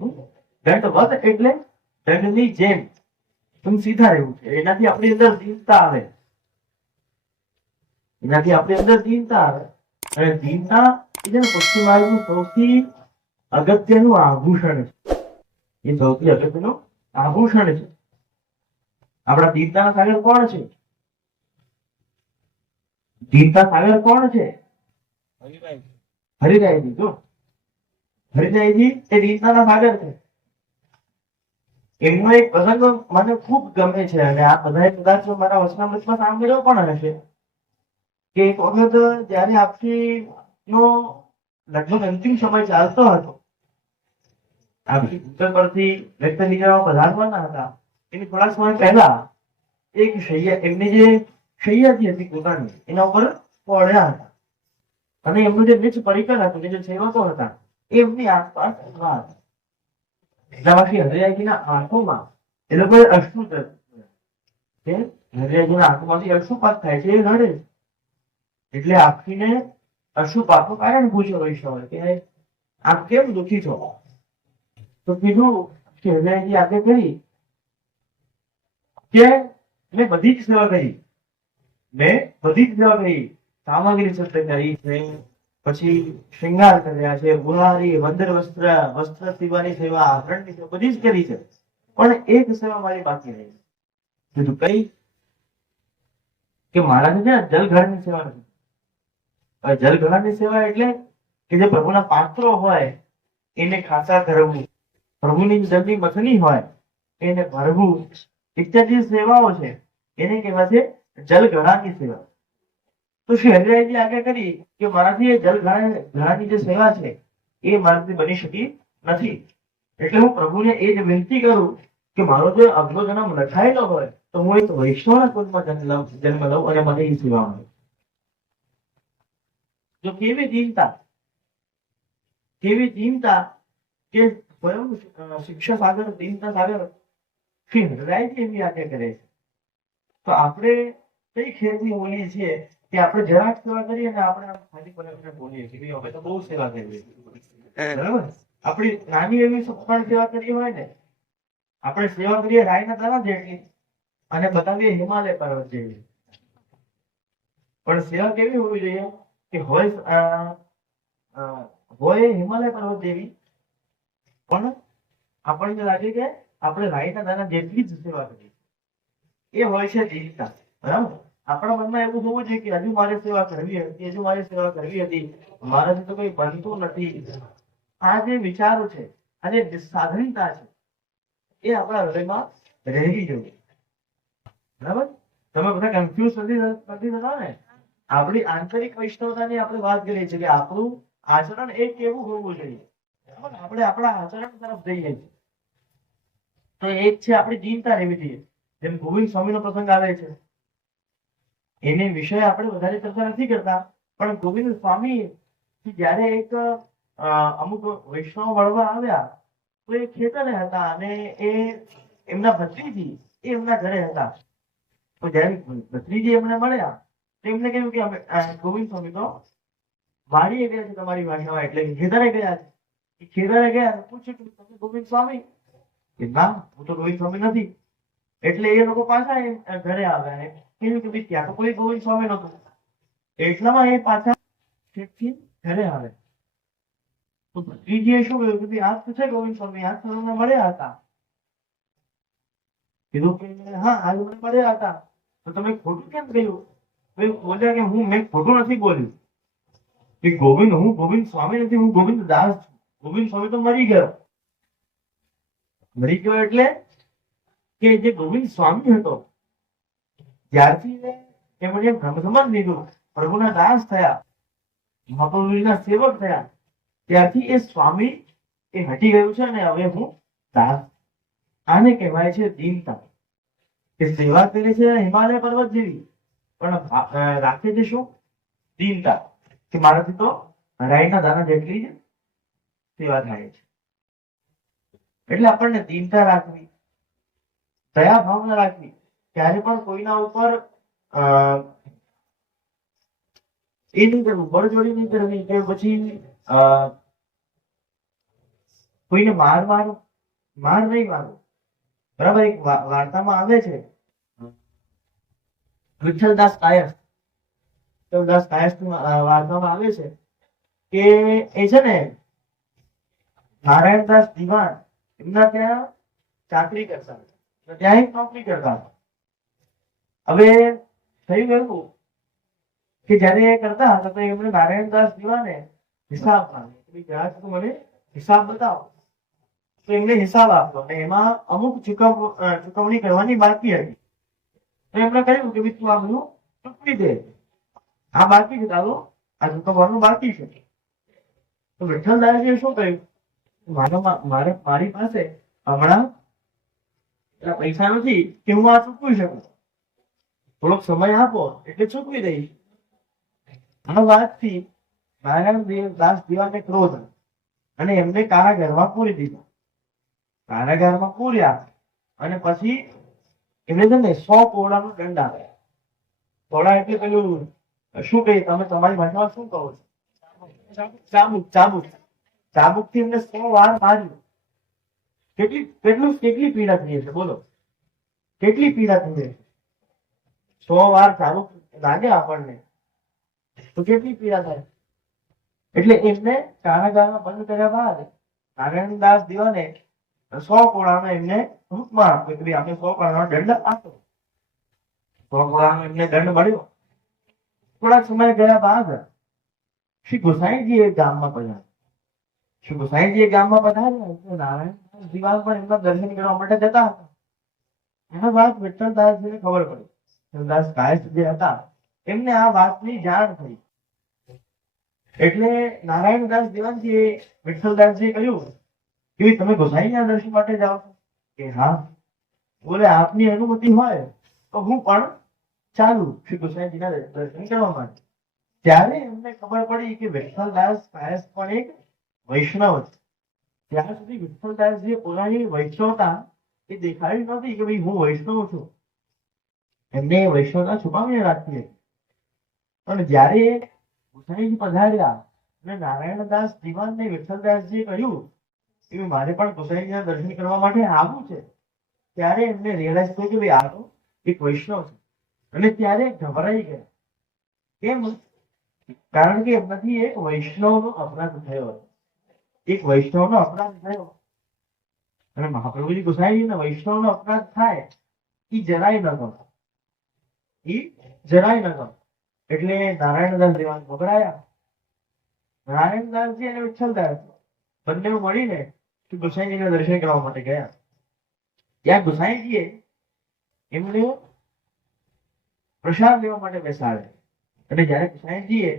દંડવત એટલે દંડની જેમ તમે સીધા રહેવું છે, એનાથી આપણી અંદર દીનતા આવે, એનાથી આપણી અંદર દીનતા આવે. અને દીનતા એ છે ને પશ્ચિમ માર્ગનું સૌથી અગત્યનું આભૂષણ છે. એ સૌથી અગત્યનું આભૂષણ છે. આપણા દીનતાના સાગર કોણ છે? દીનતા સાગર કોણ છે? હરિરાયજી. જો હરિરાયજી એ દીનતાના સાગર છે. એમનો એક પ્રસંગ મને ખૂબ ગમે છે અને આ બધાએ કદાચ મારા વચનામૃતમાં સાંભળ્યો પણ હશે કે એક વખત જયારે આપસીનો લગભગ અંતિમ સમય ચાલતો હતો, આપસી ભૂતલ પરથી વ્યક્ત નિજવામાં પધારવાના હતા, એની થોડા સમય પહેલા એક શૈયા, એમની જે શૈયાજી હતી પોતાની, એના ઉપર પડ્યા હતા અને એમનું જે નીચ પરિકર હતું, જે સેવકો હતા, એમની આસપાસ ઉભા હતા. એટલામાંથી હરિરાયજીના આંખોમાં એ લોકોએ અશ્રુ હરિરાયજીના આંખોમાંથી અશ્રુપાત થાય છે, એ રડે. એટલે આપીને અશ્રુપાતનું કારણ પૂછ્યો વૈષ્ણવે કે આપ કેમ દુઃખી છો? તો કીધું કે હરિરાયજી આપે કહી કે મેં બધી જ સેવા કરી, સામગ્રી સત્ય કરી છે, પછી શૃંગાર કર્યા છે, ગુહારી, વંદર વસ્ત્ર સીવવાની સેવા, આભરણની સેવા બધી જ કરી છે, પણ એક સેવા મારી બાકી રહી. કીધું કઈ? કે મારાથી છે જલઘરની સેવા નથી. હવે જલઘરની સેવા એટલે કે જે પ્રભુના પાત્રો હોય એને ખાસા ધરવું, પ્રભુની જલની મથની હોય એને ભરવું, ઇત્યાદિ સેવાઓ છે, એને કહેવાય છે જલઘરાની સેવા. તો શ્રી હરિરાયજી આજ્ઞા કરી કે મારાથી એ જલઘરાની જે સેવા છે એ મારાથી બની શકી નથી. એટલે હું પ્રભુને એ જ વિનંતી કરું કે મારો જો અગલો જન્મ લખાયેલો હોય તો હું એક વૈષ્ણવના કુળમાં જન્મ લઉં અને મને એ સેવા મળે. જો કેવી દીનતા કે સ્વયં શિક્ષા સાગર, દીનતા સાગર શ્રી હરિરાયજી એમની આજ્ઞા કરે છે. તો આપણે કઈ ખેતી બોલીએ છીએ કે આપણે જરાક સેવા કરીએ ને આપણે ખાલી પરામર્શ બોલીએ છીએ અમે તો બહુ સેવા કરીએ, બરાબર? આપણી નાની એવી સફળ સેવા કરી હોય ને, આપણે સેવા કરીએ રાયના દાણા જેટલી અને બતાવીએ હિમાલય પર્વત જેવી. પણ સેવા કેવી હોવી જોઈએ કે હોય હિમાલય પર્વત જેવી, પણ આપણને લાગે કે આપણે રાયના દાણા જેટલી જ સેવા કરીએ. એ હોય છે દીનતા, બરાબર? આપણા મનમાં એવું હોવું જોઈએ કે હજુ મારે સેવા કરવી હતી, હજુ મારે સેવા કરવી હતી, મારાથી તો કઈ બનતું નથી. આ જે વિચારો છે, આ જે નિસ્સાધનતા છે, એ આપણા હૃદયમાં રહેવી જોઈએ, બરાબર? તમે બધા કન્ફ્યુઝ નથી થતા ને? આપણી આંતરિક વૈષ્ણવતાની આપણે વાત કરીએ છીએ કે આપણું આચરણ એ કેવું હોવું જોઈએ. આપણે આપણા આચરણ તરફ જઈએ છીએ તો એક છે આપણી દીનતા રહેવી જોઈએ. જેમ ગોવિંદ સ્વામીનો પ્રસંગ આવે છે, એને વિષય આપણે વધારે ચર્ચા નથી કરતા, પણ ગોવિંદ સ્વામી જયારે એક અમુક વૈષ્ણવ મળવા આવ્યા તો એ ખેતરે હતા અને એ એમના ભત્રીજી એમના ઘરે હતા. તો જયારે ભત્રીજી એમને મળ્યા તો એમને કહ્યું કે અમે ગોવિંદ સ્વામી તો વાડીએ ગયા છે, તમારી ભાષામાં એટલે ખેતરે ગયા છે. ખેતરે ગયા પૂછ્યું કે તમે ગોવિંદ સ્વામી? કે ના, હું તો ગોવિંદ સ્વામી નથી. એટલે એ લોકો પાછા ઘરે આવ્યા ને કીધું કે ત્યાં તો કોઈ ગોવિંદ સ્વામી નતું. એટલામાં એ પાછા ઘરે આવે તો ભત્રીજીએ શું કહ્યું કે આજ તો છે ગોવિંદ સ્વામી, આજ તો તમને મળ્યા હતા. કીધું કે હા, આજ મને મળ્યા હતા. તો તમે ખોટું કેમ કહ્યું? બોલ્યા કે મેં ખોટું નથી બોલ્યું કે હું ગોવિંદ સ્વામી નથી, હું ગોવિંદ દાસ છું. ગોવિંદ સ્વામી તો મરી ગયો. મરી ગયો એટલે કે જે ગોવિંદ સ્વામી હતો, જ્યારથી એમણે બ્રહ્મસમાન લીધું, પ્રભુના દાસ થયા, મહાપ્રભુજીના સેવક થયા, ત્યારથી એ સ્વામી એ હટી ગયું છે અને હવે હું દાસ. આને કહેવાય છે દીનતા. કે સેવા કરે છે હિમાલય પર્વત જેવી, પણ રાખે છે શું? દીનતા. કે મારાથી તો રાયના દાણા જેટલી જ સેવા થાય છે. એટલે આપણને દીનતા રાખવી, દયા ભાવના રાખવી, ક્યારે પણ કોઈના ઉપર એ નહીં કરવું, બળજોડી નહીં કરવી, કે પછી કોઈને માર નહીં મારવો. બરાબર. એક વાર્તામાં આવે છે વિઠ્ઠલદાસ કાયસ્થ વાર્તામાં આવે છે કે એ છે ને નારાયણદાસ દિવાન એમના ત્યાં ચાકરી કરતા હતા, ત્યાં એક નોકરી કરતા હતા. હવે થયું એવું કે જયારે એ કરતા હતા તો એમણે નારાયણદાસ દિવાને હિસાબ માંગ્યો, તું મને હિસાબ બતાવો. તો એમને હિસાબ આપ્યો અને એમાં અમુક ચુકવણી કરવાની બાકી હતી. તો એમણે કહ્યું કે તું આ બધું ચૂકવી દે, આ બાકી છે, તારું આ ચૂકવવાનું બાકી છે. તો વિઠ્ઠલદાસજીએ શું કહ્યું, મારી પાસે હમણાં એટલા પૈસા નથી કે હું આ ચૂકવી શકું, થોડોક સમય આપો એટલે ચૂકવી દઈશ. આ વાતથી નારાયણદાસ દિવાને ક્રોધ અને એમને કારાગારમાં પૂરી દીધા. કારાગારમાં પૂર્યા અને પછી એમને છે ને 100 કોડાનો દંડ આપ્યો. કોડા એટલે પેલું શું કહીએ, તમે તમારી ભાષામાં શું કહો છો? ચાબુક થી એમને 100 વાર માર્યું. કેટલી પીડા થઈ હશે બોલો, કેટલી પીડા થઈ હશે? 100 વાર ચાબુક લાગે આપણને તો કેટલી પીડા થાય. એટલે એમને કારાગારમાં બંધ કર્યા બાદ નારાયણદાસ દિવાને 100 કોડાનો એમને રૂપમાં આપ્યો કે આપણે 100 કોડાનો દંડ આપો. 100 કોડાનો એમને દંડ મળ્યો. થોડાક સમય ગયા બાદ શ્રી ગોસાઈજી એક ગામમાં પધાર્યા. શ્રી ગોસાઈજી એક ગામમાં પધાર્યા નારાયણદાસ દિવાન પણ એમના દર્શન કરવા માટે જતા હતા. એના વાત વિઠ્ઠલદાસજીને ખબર પડી. વિઠ્ઠલદાસ કાયસ્થ જે હતા એમને આ વાતની જાણ થઈ. એટલે નારાયણદાસ દિવાનજીએ વિઠ્ઠલદાસજીએ કહ્યું કે તમે ગોસાઈના દર્શન માટે જાઓ છો? કે હા. બોલે આપની અનુમતિ હોય તો હું પણ ચાલુ શ્રી ગોસાઈજીના દર્શન કરવા માટે. ત્યારે એમને ખબર પડી કે વિઠ્ઠલદાસ કાયસ્થ પણ એક વૈષ્ણવ છે. ત્યાં સુધી વિઠ્ઠલદાસજીએ પોતાની વૈષ્ણવતા એ દેખાડી નહોતી કે ભાઈ હું વૈષ્ણવ છું. એમને વૈષ્ણવતા છુપાવીને રાખી હતી. પણ જયારે ગોસાઈજી પધાર્યા અને નારાયણદાસ દિવાનને વિઠ્ઠલદાસજીએ કહ્યું કે મારે પણ ગોસાઈજીના દર્શન કરવા માટે આવવું છે, ત્યારે એમને રિયલાઇઝ થયું કે ભાઈ આ તો એક વૈષ્ણવ છે. અને ત્યારે ગભરાઈ ગયા. કેમ? કારણ કે એમનાથી એક વૈષ્ણવનો અપરાધ થયો. એક વૈષ્ણવનો અપરાધ થયો અને મહાપ્રભુજી ગોસાઈજીને વૈષ્ણવનો અપરાધ થાય એ જરાય ન ગમે. એટલે નારાયણદાસ દિવાન ગભરાયા. નારાયણદાસજી અને વિઠ્ઠલદાસ બંને મળીને ગોસાઈજીના દર્શન કરવા માટે ગયા. ત્યાં ગોસાઈજીએ એમને પ્રસાદ લેવા માટે બેસાડ્યા. અને જયારે ગોસાઈજીએ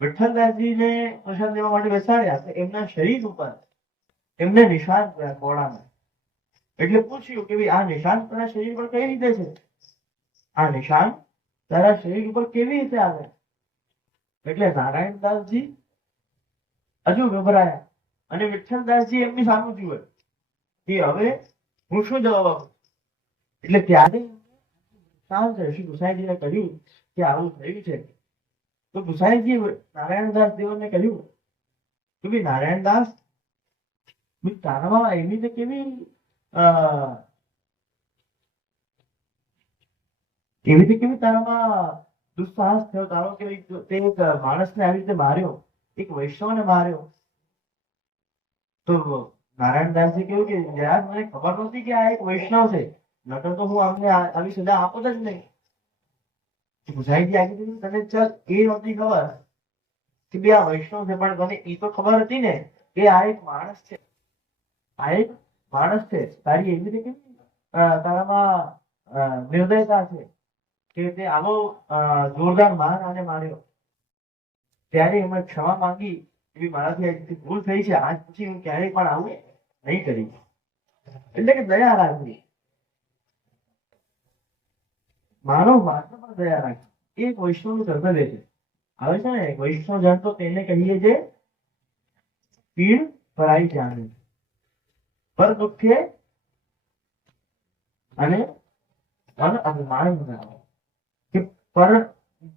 વિઠ્ઠલદાસજીને પ્રસાદ લેવા માટે બેસાડ્યા તો એમના શરીર ઉપર એમને નિશાન કર્યા કોળામાં. એટલે પૂછ્યું કે ભાઈ આ નિશાન તારા શરીર પર કઈ રીતે છે? આ નિશાન તારા શરીર ઉપર કેવી રીતે આવે? એટલે નારાયણદાસજી હજુ ગભરાયા અને વિઠ્ઠલદાસજી એમની સામે જુએ કે હવે હું શું જવાબ આપું. એટલે ત્યારે શ્રી ગોસાઈજીને કહ્યું કે આવું થયું છે. તો ગોસાઈજી નારાયણદાસ દેવને કહ્યું કે ભાઈ નારાયણદાસ, તારામાં એવી રીતે કેવી તારામાં દુસ્સાહસ થયો તારો કે તે એક માણસને આવી રીતે માર્યો, એક વૈષ્ણવને માર્યો? તો નારાયણદાસજી કહ્યું કે યાર મને ખબર નહોતી કે આ એક વૈષ્ણવ છે, નકર તો હું અમને આવી સજા આપો જ નહીં. ગોસાઈજી આગળ તને ચાલ એ નહોતી ખબર કે બે આ વૈષ્ણવ છે, પણ તને એ તો ખબર હતી ને કે આ એક માણસ છે, આ એક માણસ છે. તારી એવી રીતે કેવી તારામાં નિર્દયતા છે કે તે આવો જોરદાર માર આને માર્યો. ત્યારે એમણે ક્ષમા માંગી એવી મારાથી ભૂલ થઈ છે, આજ પછી હું ક્યારેય પણ આવું નહીં કરી. એટલે કે દયા રાખવી, માનવ માત્ર પર દયા રાખવી એ એક વૈષ્ણવનું કર્તવ્ય છે. હવે છે ને વૈષ્ણવ જન તો તેને કહીએ છે પીડ પરાઈ જાણે, પર દુઃખે અને અભિમાન કે પર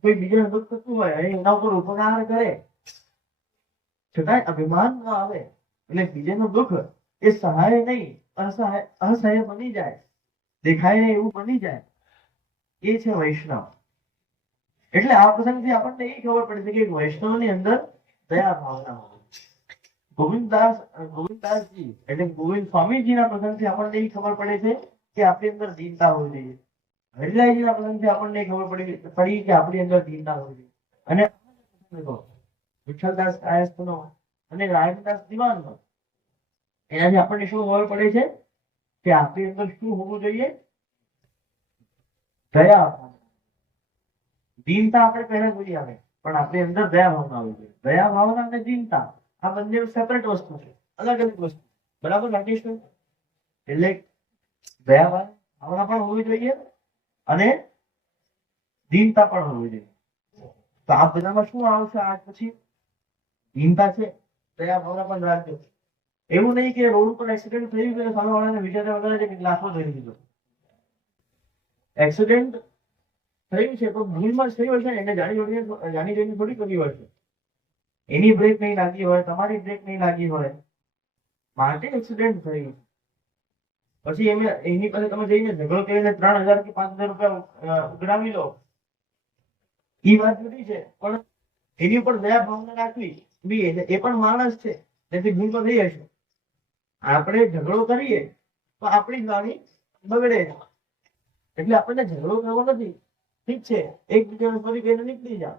કોઈ બીજાને દુઃખ થતું હોય અને એના ઉપર ઉપકાર કરે છતાંય અભિમાન ન આવે એટલે બીજાનું દુઃખ એ સહાય નહીં, અસહાય બની જાય, દેખાય નહીં એવું બની જાય, એ છે વૈષ્ણવ. એટલે આ પ્રસંગથી આપણને એ ખબર પડે છે કે વૈષ્ણવની અંદર દયા ભાવના હોય. ગોવિંદદાસજી એટલે ગોવિંદ સ્વામીજીના પ્રસંગથી આપણને એ ખબર પડે છે કે આપણી અંદર દીનતા હોવી જોઈએ. હરિલાલજીના પ્રસંગથી આપણને ખબર પડી કે આપણી અંદર દીનતા હોવી જોઈએ. અને વિઠ્ઠલદાસ કાયસ્થનો અને રાયણદાસ દિવાનનો, એનાથી આપણને શું ખબર પડે છે કે આપણી અંદર શું હોવું જોઈએ? દયા ભાવના. દીનતા આપણે પહેલા જોઈ આવે, પણ આપણી અંદર દયા ભાવના હોવી જોઈએ. દયા ભાવના અને દીનતા આ બંને સેપરેટ વસ્તુ છે, અલગ અલગ વસ્તુ. બરાબર લાગીશું? એટલે દયા ભાવના પણ હોવી જોઈએ અને દીનતા પણ હોવી જોઈએ. તો આ બધામાં શું આવશે આજ પછી? દીનતા છે, દયા ભાવના પણ રાખજો. એવું નહીં કે રોડ ઉપર એક્સિડન્ટ થયું કે સામેવાળાને વિચારે વગર કે લાખો થઈ દીધો. એક્સિડન્ટ થયું છે તો ભૂલમાં થયું હશે ને, એને જાણી જોઈને થોડી કર્યું હશે. એની બ્રેક નહીં લાગી હોય, તમારી બ્રેક નહીં લાગી હોય, માટે એક્સિડન્ટ થયું. પછી એની પાસે તમે જઈને ઝઘડો કરીને 3000 કે 5000 રૂપિયા ઉઘરાવી લો, એ વાત જુદી છે. પણ એની ઉપર દયા ભાવના રાખવી, એ પણ માણસ છે, તેથી ભૂલ તો થઈ હશે. આપણે ઝઘડો કરીએ તો આપણી વાણી બગડે. એટલે આપણને ઝઘડો કરવો નથી, ઠીક છે, એકબીજાને ફરી કહીને નીકળી જાવ.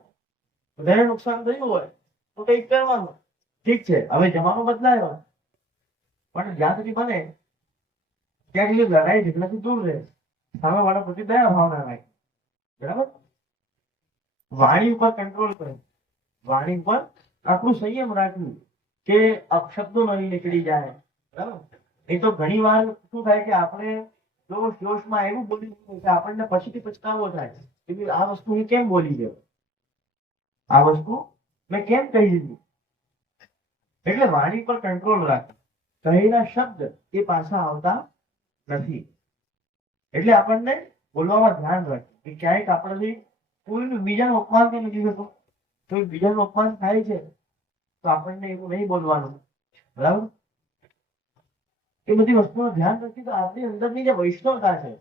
બધાને નુકસાન થયું હોય તો કંઈક કરવાનું, ઠીક છે. હવે જમાનો બદલાયો, પણ જ્યાં સુધી બને ત્યાં સુધી લડાઈ ઝઘડાથી દૂર રહે, સામે વાળા પ્રતિ દયા ભાવના રાખે. બરાબર? વાણી ઉપર કંટ્રોલ કરે, વાણી ઉપર આટલું સંયમ રાખવું કે અપશબ્દો નહીં નીકળી જાય. બરાબર? એ તો ઘણી વાર શું થાય કે આપણે જોશમાં એવું બોલી કે આપણને પછીથી પછતાવો થાય કે આ વસ્તુ હું કેમ બોલી ગયો, આ વસ્તુ મેં કેમ કહી દીધી. એટલે વાણી પર કંટ્રોલ રાખે, કહેલા શબ્દ એ પાછા આવતા નથી. એટલે આપણને બોલવામાં ધ્યાન રાખે કે ક્યાંક આપણાથી કોઈનું બીજાનું અપમાન કે નથી થતું. કોઈ બીજાનું અપમાન થાય છે તો આપણને એવું નહીં બોલવાનું. બરાબર? એ બધી વસ્તુનું ધ્યાન રાખી તો આપણી અંદરની જે વૈષ્ણવતા છે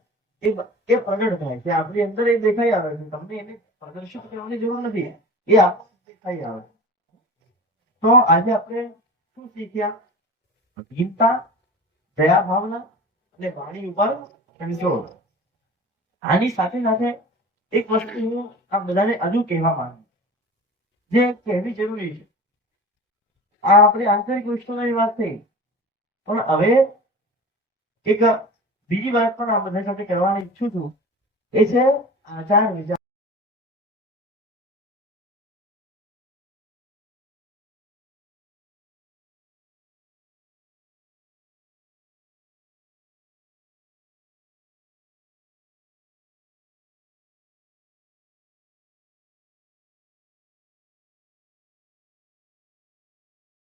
એ પ્રગટ થાય છે. આપણી અંદર એ દેખાઈ આવે છે. તમને એને પ્રદર્શિત કરવાની જરૂર નથી, એ આપણને દેખાઈ આવે. તો આજે આપણે શું શીખ્યા? દીનતા, દયા ભાવના અને વાણી ઉપર કંટ્રોલ. આની સાથે સાથે એક વસ્તુ હું આ બધાને હજુ કહેવા માંગુ, જે કહેવી જરૂરી છે. આ આપણી આંતરિક વસ્તુની વાત થઈ, પણ હવે એક બીજી વાત પણ આ બધા સાથે કરવાની ઈચ્છું છું. એ છે આચાર વિચાર.